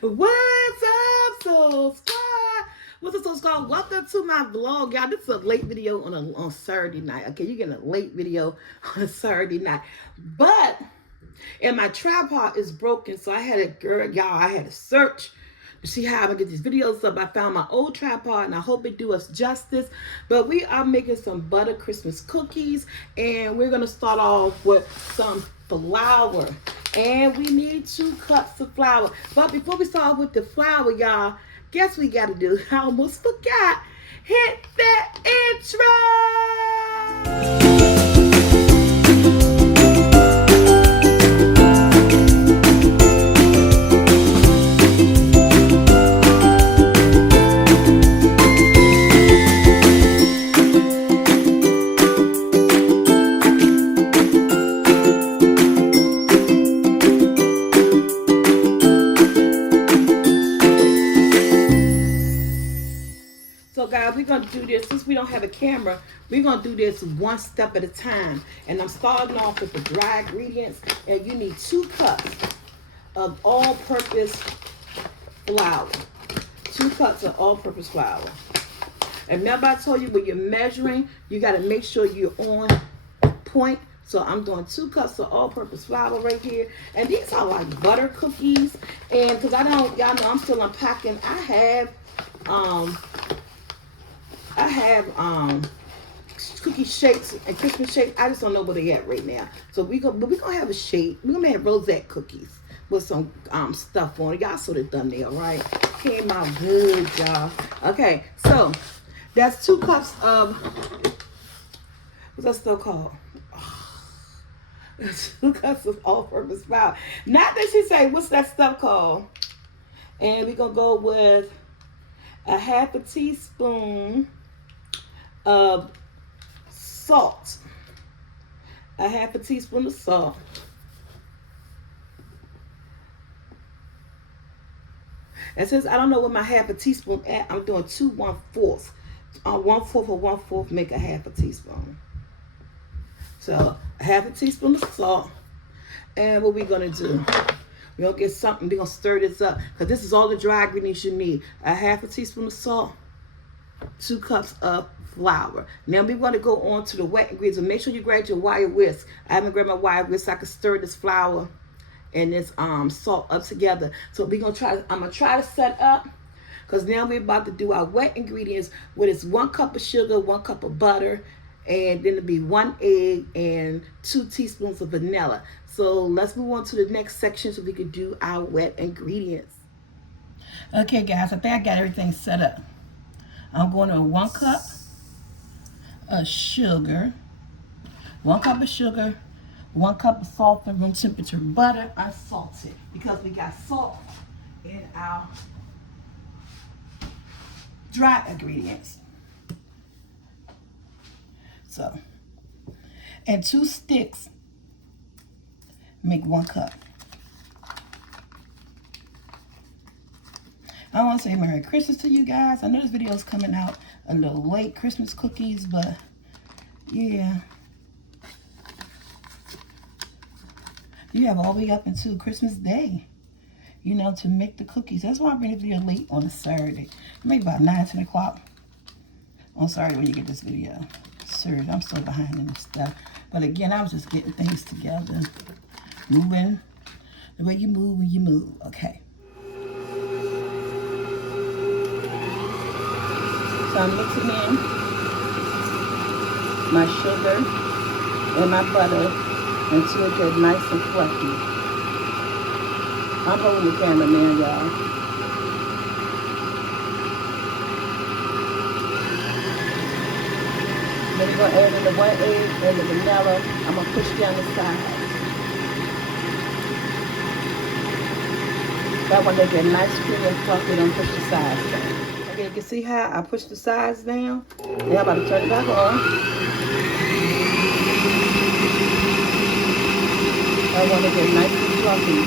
What's up, Soul Squad? What's up, Soul Squad? Welcome to my vlog, y'all. This is a late video on Saturday night. Okay, you're getting a late video on a Saturday night. But, and my tripod is broken, so I had to, y'all, I had to search to see how I'm gonna get these videos up. I found my old tripod, and I hope it do us justice. But we are making some butter Christmas cookies, and we're gonna start off with some flour. And we need 2 cups of flour. But before we start with the flour, y'all, guess we gotta do? I almost forgot. Hit that intro! So guys, we're going to do this, since we don't have a camera, we're going to do this one step at a time. And I'm starting off with the dry ingredients. And you need 2 cups of all-purpose flour. 2 cups of all-purpose flour. And remember I told you when you're measuring, you got to make sure you're on point. So I'm doing 2 cups of all-purpose flour right here. And these are like butter cookies. And because y'all know I'm still unpacking, I have cookie shapes and Christmas shapes. I just don't know where they at right now. So we're gonna have a shape. We're gonna have rosette cookies with some stuff on it. Y'all saw the thumbnail, right? Came out good, y'all. Okay, so that's 2 cups of, what's that stuff called? That's 2 cups of all-purpose flour. Not that she say, what's that stuff called? And we're gonna go with a half a teaspoon of salt. A half a teaspoon of salt. And since I don't know what my half a teaspoon at, I'm doing 2 1/4. 1/4 or 1/4 make a half a teaspoon. So a half a teaspoon of salt. And what we're gonna do? We're gonna get something, we're gonna stir this up. Because this is all the dry ingredients you need. A half a teaspoon of salt, 2 cups of flour. Now we want to go on to the wet ingredients. So make sure you grab your wire whisk. I haven't grabbed my wire whisk so I can stir this flour and this salt up together. So we're gonna try, I'm gonna try to set up, because now we're about to do our wet ingredients with this 1 cup of sugar, 1 cup of butter, and then it'll be 1 egg and 2 teaspoons of vanilla. So let's move on to the next section so we can do our wet ingredients. Okay guys, I think I got everything set up. I'm going to 1 cup of sugar, 1 cup of sugar, 1 cup of salt and room temperature butter, unsalted, because we got salt in our dry ingredients. So, and 2 sticks make 1 cup. I want to say Merry Christmas to you guys. I know this video is coming out a little late, Christmas cookies, but yeah. You have all the way up until Christmas Day, you know, to make the cookies. That's why I bring this video late on a Saturday. Maybe about 9, 10 o'clock on Saturday when you get this video. Sorry, I'm still behind in this stuff. But again, I was just getting things together. Moving the way you move when you move. Okay. So I'm mixing in my sugar and my butter until it gets nice and fluffy. I'm holding the camera now, y'all. Then we're going to add in the 1 egg and the vanilla. I'm going to push down the sides. That one they get nice, creamy, and fluffy. Don't push the sides down. Okay, you can see how I push the sides down. Now I'm about to turn it back on. I want to get nice and fluffy.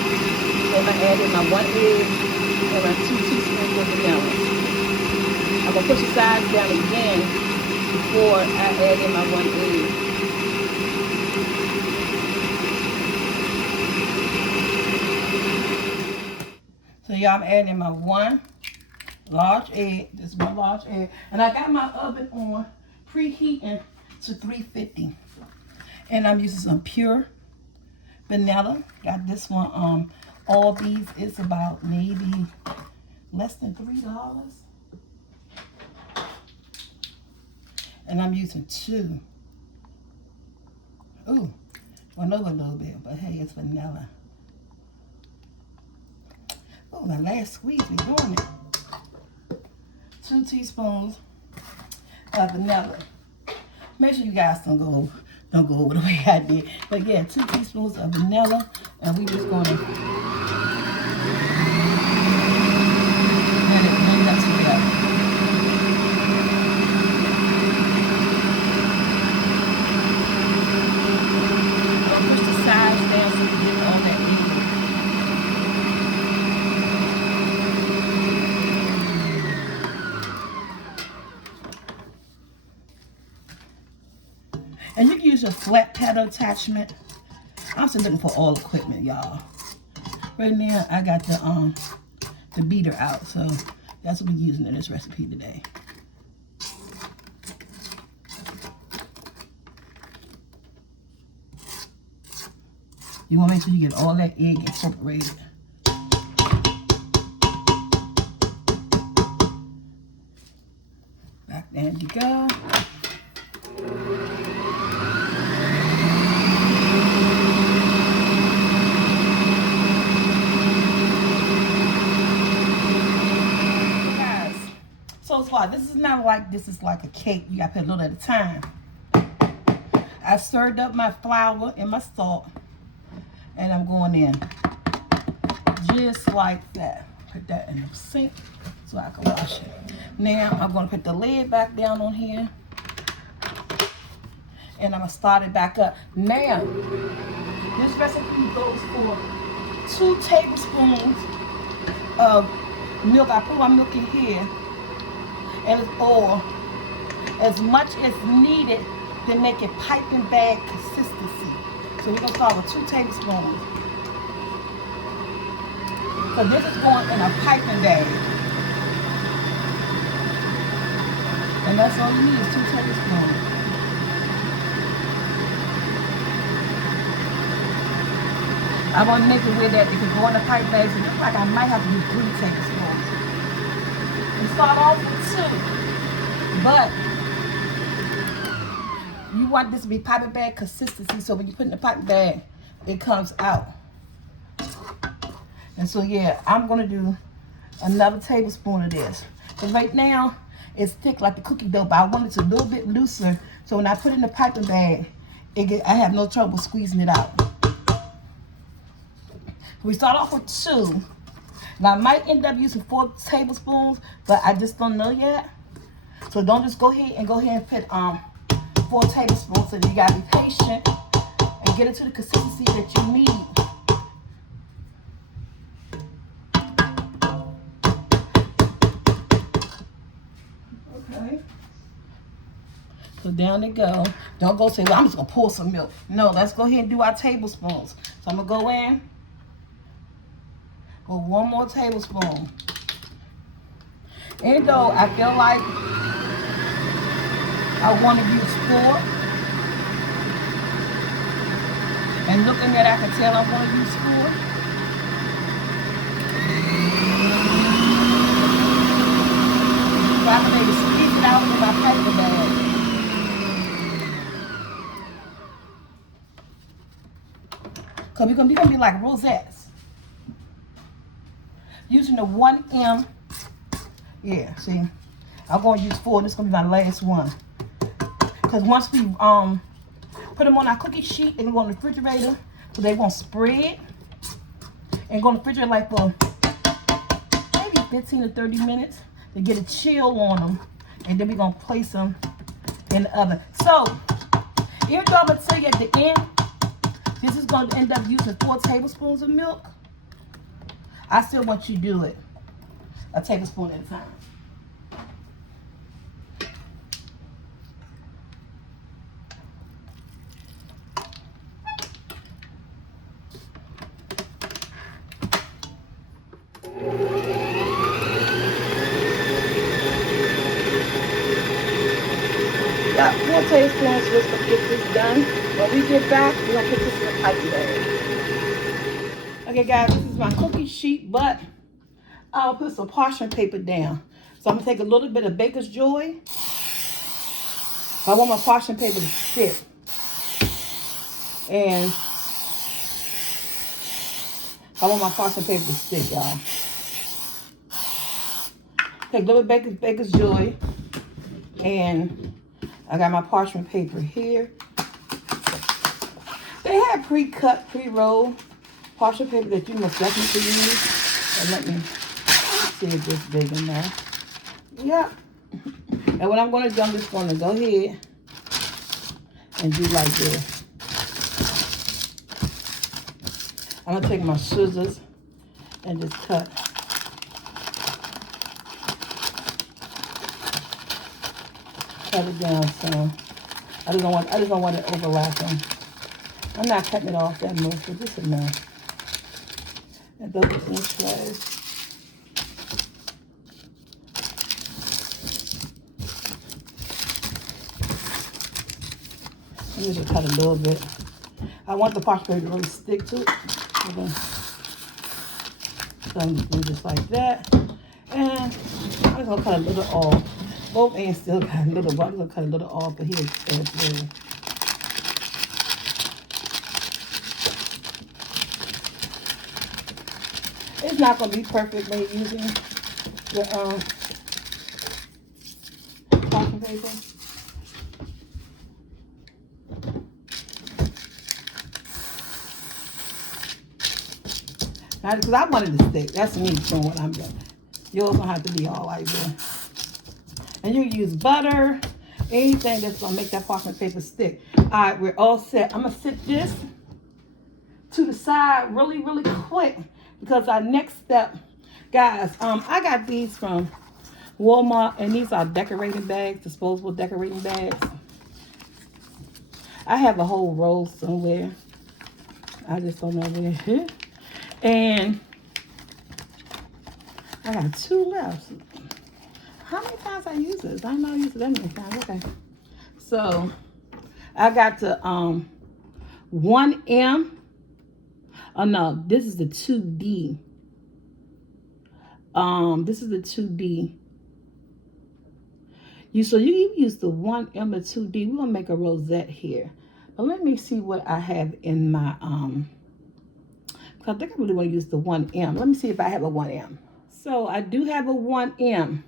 Then I add in my 1 egg and my 2 teaspoons of vanilla. I'm going to push the sides down again before I add in my 1 egg. So y'all, I'm adding in my 1 large egg. This is 1 large egg. And I got my oven on, preheating to 350. And I'm using some pure vanilla. Got this one, all these is about maybe less than $3. And I'm using 2. Ooh, went over a little bit, but hey, it's vanilla. Oh, the last squeeze, we're doing it. 2 teaspoons of vanilla. Make sure you guys don't go over the way I did. But yeah, 2 teaspoons of vanilla, and we just gonna let it blend up together. Push the sides down so you get all that in. And you can use your flat pedal attachment. I'm still looking for all equipment, y'all. Right now, I got the beater out, so that's what we're using in this recipe today. You want to make sure you get all that egg incorporated. Back there you go. Guys, so far, this is not like this is like a cake. You got to put a little at a time. I stirred up my flour and my salt. And I'm going in just like that. Put that in the sink so I can wash it. Now I'm going to put the lid back down on here. And I'm going to start it back up. Now, this recipe goes for 2 tablespoons of milk. I put my milk in here. And it's all as much as needed to make it piping bag consistency. So we're going to start with 2 tablespoons. So this is going in a piping bag. And that's all you need is 2 tablespoons. I want to make it where that it can go in the pipe bag. So it looks like I might have to do 3 tablespoons. We start off with 2. But you want this to be piping bag consistency, so when you put it in the piping bag, it comes out. And so yeah, I'm gonna do another tablespoon of this. Because right now, it's thick like the cookie dough, but I want it to a little bit looser, so when I put it in the piping bag, I have no trouble squeezing it out. We start off with 2. Now I might end up using 4 tablespoons, but I just don't know yet. So don't just go ahead and put 4 tablespoons, so you gotta be patient and get it to the consistency that you need. Okay. So down they go. Don't go say, well, I'm just gonna pour some milk. No, let's go ahead and do our tablespoons. So I'm gonna go in with 1 more tablespoon. And though I feel like I want to use 4. And looking at it, I can tell I want to use 4. So I can maybe squeeze it out with my paper bag. Because we're going to be like rosettes. Using the 1M. Yeah, see. I'm going to use 4. This is going to be my last one. Because once we put them on our cookie sheet, they can go in the refrigerator, so they won't spread. And go in the refrigerator like for maybe 15 to 30 minutes to get a chill on them. And then we're going to place them in the oven. So, even though I'm going to tell you at the end, this is going to end up using 4 tablespoons of milk, I still want you to do it a tablespoon at a time. gonna tell you soon as we're gonna get this done. When we get back, we're gonna put this in the piping bag. Okay, guys, this is my cookie sheet, but I'll put some parchment paper down. So I'm gonna take a little bit of Baker's Joy. I want my parchment paper to stick. And I want my parchment paper to stick, y'all. Take a little bit Baker's Joy. And I got my parchment paper here. They have pre-cut, pre-rolled parchment paper that you most definitely use. And let me see if it's big enough. Yep. And what I'm going to do, I'm just going to go ahead and do like this. I'm going to take my scissors and just cut. Cut it down so I just don't want it overlapping. I'm not cutting it off that much, but this is enough. And those are each way. I'm just cut a little bit. I want the parchment paper to really stick to it. Okay. So I'm just do just like that. And I'm just gonna cut a little off. Both ends still got a little, but I'm gonna cut a little off, but here it's really. It's not gonna be perfect by using the parchment paper. Because I wanted to stick. That's me doing what I'm doing. Yours don't have to be all like this. And you use butter, anything that's gonna make that parchment paper stick. All right, we're all set. I'm gonna sit this to the side really, really quick because our next step, guys, I got these from Walmart, and these are decorating bags, disposable decorating bags. I have a whole roll somewhere. I just don't know where. And I got 2 left. How many times I use this? I know I use it that many times. Okay. So I got the 1M. Oh no, this is the 2D. This is the 2D. So you use the 1M or 2D. We're gonna make a rosette here. But let me see what I have in my I think I really want to use the 1M. Let me see if I have a 1M. So I do have a 1M.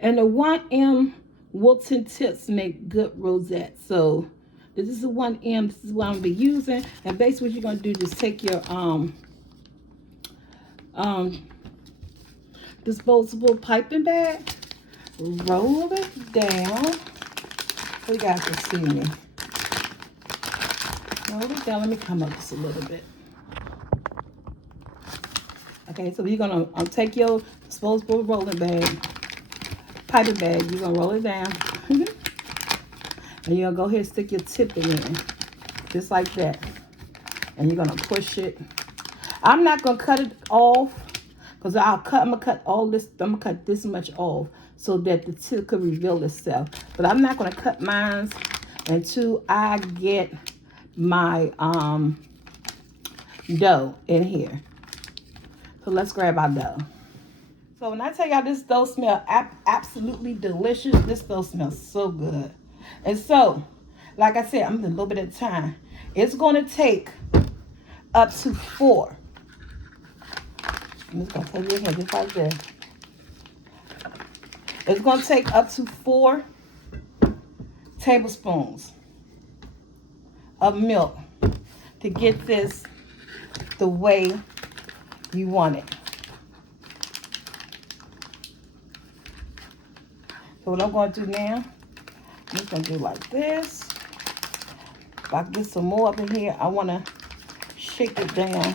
And the 1M Wilton tips make good rosettes. So this is the 1M. This is what I'm going to be using. And basically what you're going to do is just take your disposable piping bag, roll it down. So you guys can see me. Roll it down. Let me come up just a little bit. Okay, so you're gonna take your disposable rolling bag, piping bag, you're gonna roll it down. And you're gonna go ahead and stick your tip in, just like that. And you're gonna push it. I'm not gonna cut it off, because I'm gonna cut all this, I'm gonna cut this much off so that the tip could reveal itself. But I'm not gonna cut mine until I get my dough in here. So let's grab our dough. So when I tell y'all this dough smells absolutely delicious, this dough smells so good. And so, like I said, I'm doing a little bit at a time. It's going to take up to 4. I'm just going to tell you again, just like this. It's going to take up to 4 tablespoons of milk to get this the way you want it. So what I'm going to do now, I'm just going to do like this. If I get some more up in here, I want to shake it down.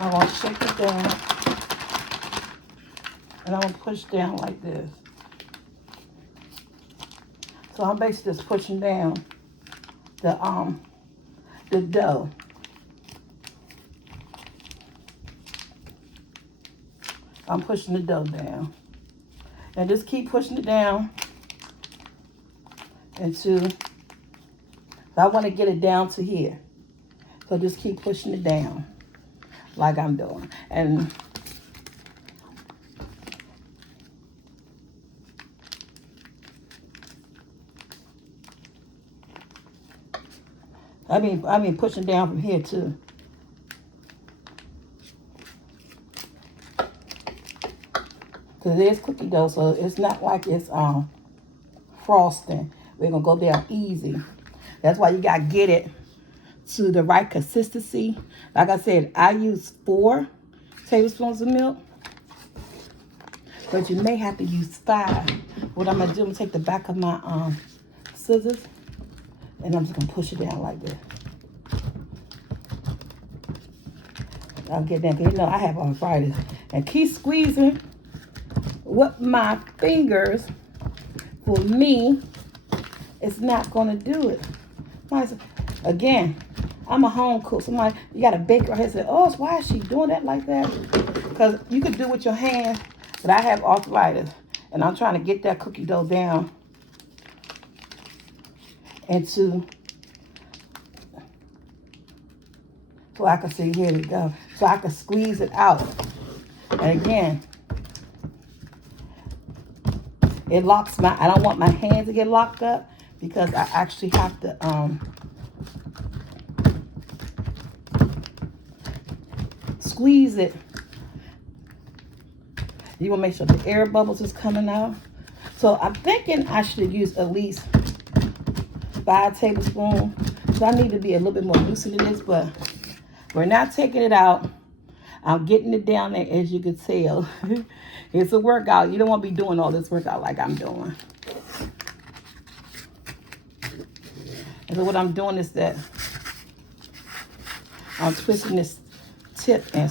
I'm going to shake it down. And I'm going to push down like this. So I'm basically just pushing down the dough. I'm pushing the dough down. And just keep pushing it down into, I want to get it down to here. So just keep pushing it down like I'm doing. And I mean pushing down from here too. Because it is cookie dough, so it's not like it's frosting. We're going to go down easy. That's why you got to get it to the right consistency. Like I said, I use 4 tablespoons of milk. But you may have to use 5. What I'm going to do, I'm going to take the back of my scissors. And I'm just going to push it down like this. I'll get that, because you know I have arthritis. And keep squeezing with my fingers. For me, it's not going to do it. Again, I'm a home cook. Somebody, you got a baker here say, oh, why is she doing that like that? Because you could do it with your hands, but I have arthritis. And I'm trying to get that cookie dough down into, so I can see, here we go. So I can squeeze it out. And again, it locks my, I don't want my hands to get locked up because I actually have to squeeze it. You want to make sure the air bubbles is coming out. So I'm thinking I should use at least 5 tablespoons. So I need to be a little bit more looser than this, but we're not taking it out. I'm getting it down there, as you can tell. It's a workout. You don't want to be doing all this workout like I'm doing. And so what I'm doing is that I'm twisting this tip and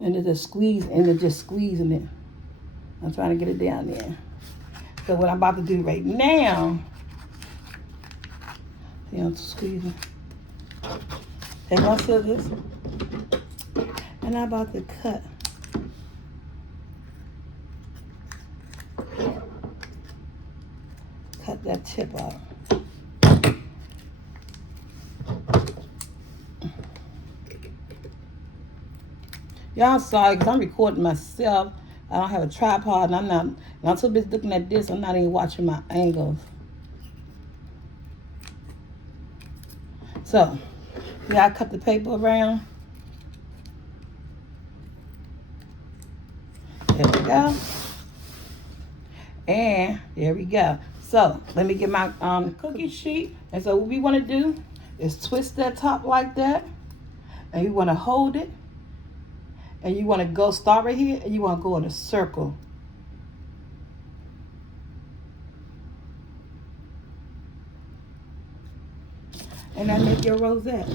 then just squeeze, and then just squeezing it. I'm trying to get it down there. So what I'm about to do right now, see, I'm squeezing. Take my scissors, and I'm about to cut. Cut that tip out. Y'all sorry, because I'm recording myself. I don't have a tripod, and I'm so busy looking at this, I'm not even watching my angles. So, yeah, I cut the paper around. There we go. And there we go. So, let me get my cookie sheet. And so what we want to do is twist that top like that. And you want to hold it. And you want to go, start right here, and you want to go in a circle. And that make your rosette.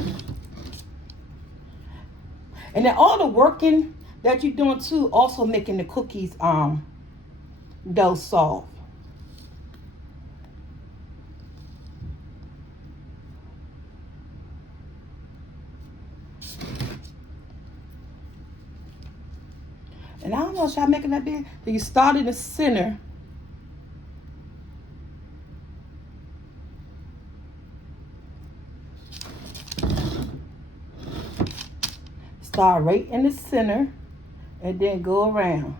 And then all the working that you're doing too, also making the cookies dough soft. And I don't know, should I make it that big? So you start in the center. Start right in the center and then go around.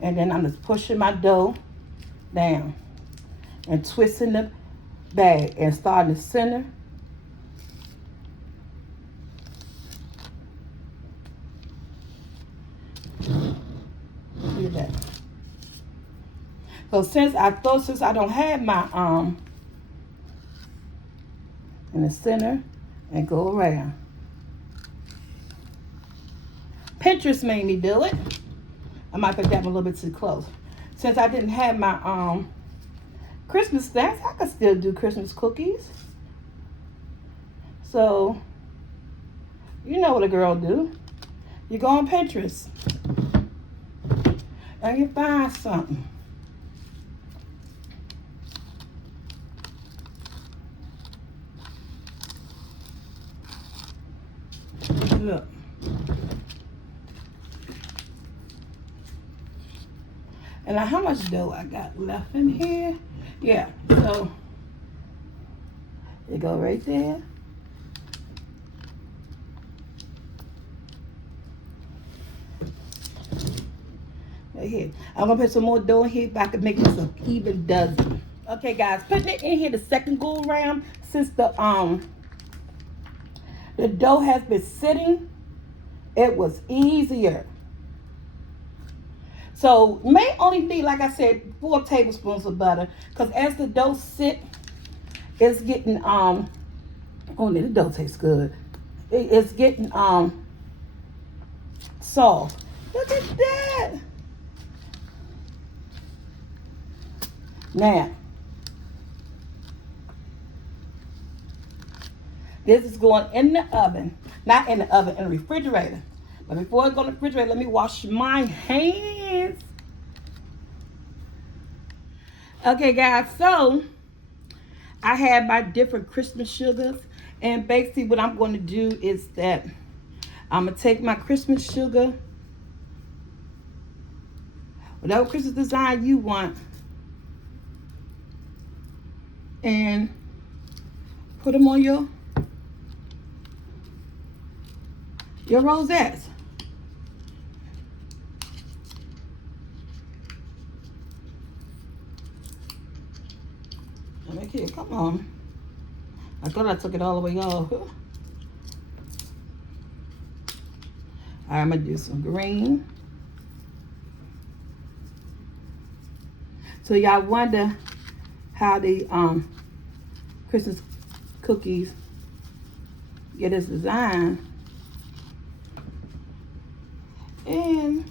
And then I'm just pushing my dough down and twisting the bag and start in the center. Look at that. So since I don't have my in the center and go around. Pinterest made me do it. I might put that one a little bit too close. Since I didn't have my Christmas snacks, I could still do Christmas cookies. So, you know what a girl do. You go on Pinterest and you find something. And like, how much dough I got left in here? Yeah, so it go right there. Right here. I'm gonna put some more dough in here if I can make this an even dozen. Okay, guys, putting it in here the second go around since the dough has been sitting, it was easier. So may only need, like I said, 4 tablespoons of butter, because as the dough sit, it's getting oh, the dough tastes good. It's getting soft. Look at that. Now, this is going in the oven. Not in the oven, in the refrigerator. But before I go to the refrigerator, let me wash my hands. Okay, guys, so I have my different Christmas sugars. And basically what I'm going to do is that I'm going to take my Christmas sugar, whatever Christmas design you want, and put them on your rosettes. Look here, come on. I thought I took it all the way off. All right, I'm gonna do some green. So y'all wonder how the Christmas cookies get this design. And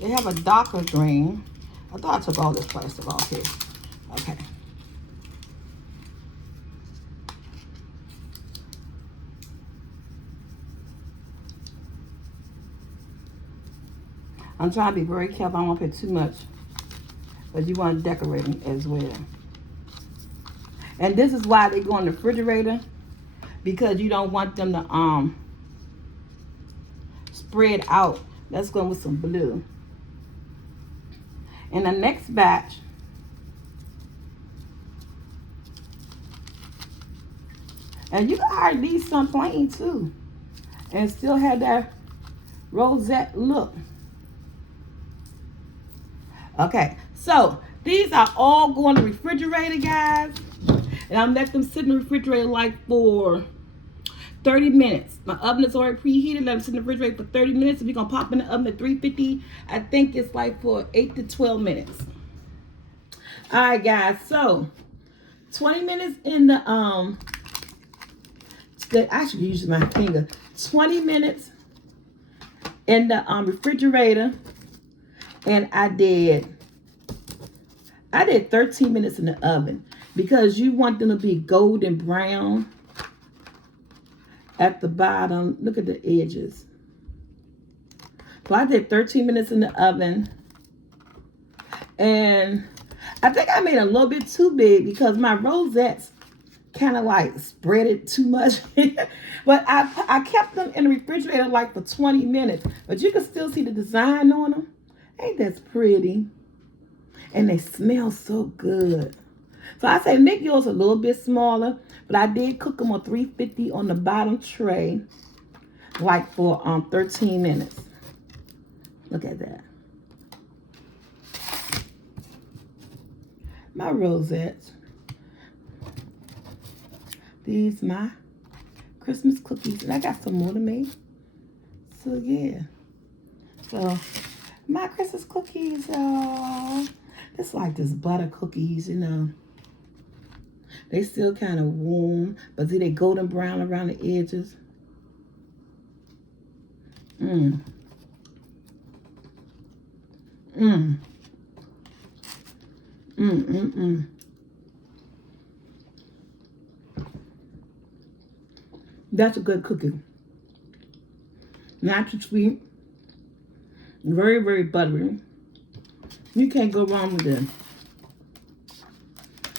they have a darker green. I thought I took all this plastic off here. Okay. I'm trying to be very careful. I don't want to put too much, but you want to decorate them as well. And this is why they go in the refrigerator, because you don't want them to spread out. Let's go with some blue. And the next batch, and you can already leave some plain too, and still have that rosette look. Okay, so these are all going to the refrigerator, guys. And I'm let them sit in the refrigerator like for 30 minutes. My oven is already preheated. Let them sit in the refrigerator for 30 minutes. If you're going to pop in the oven at 350, I think it's like for 8 to 12 minutes. All right, guys. So 20 minutes in the, I should use my finger. 20 minutes in the refrigerator. And I did 13 minutes in the oven, because you want them to be golden brown at the bottom. Look at the edges. So I did 13 minutes in the oven. And I think I made a little bit too big because my rosettes kind of like spread it too much. But I kept them in the refrigerator like for 20 minutes. But you can still see the design on them. Ain't that pretty? And they smell so good. So I say make yours a little bit smaller, but I did cook them on 350 on the bottom tray, like for 13 minutes. Look at that. My rosettes. These my Christmas cookies, and I got some more to make. So yeah. So my Christmas cookies, it's like this butter cookies, you know. They still kind of warm, but see they golden brown around the edges. Mmm. Mmm. Mmm, mmm, mmm. That's a good cookie. Not too sweet. Very, very buttery. You can't go wrong with it.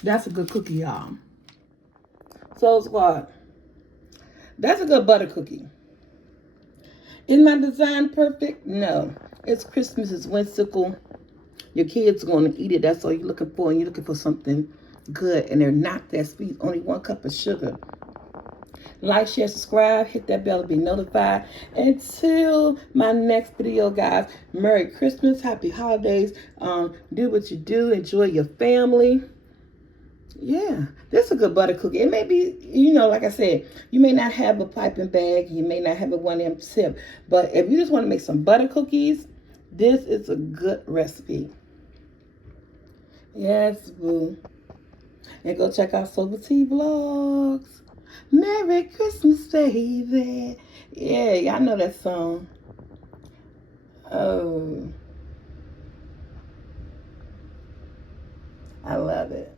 That's a good cookie, y'all. So it's what? That's a good butter cookie. Is my design perfect? No. It's Christmas. It's whimsical. Your kids are going to eat it. That's all you're looking for. And you're looking for something good. And they're not that sweet. Only 1 cup of sugar. Like, share, subscribe. Hit that bell to be notified. Until my next video, guys. Merry Christmas. Happy holidays. Do what you do. Enjoy your family. Yeah, this is a good butter cookie. It may be, like I said, you may not have a piping bag. You may not have a 1M tip. But if you just want to make some butter cookies, this is a good recipe. Yes, boo. And go check out SoulfulT vlogs. Merry Christmas, baby. Yeah, y'all know that song. Oh, I love it.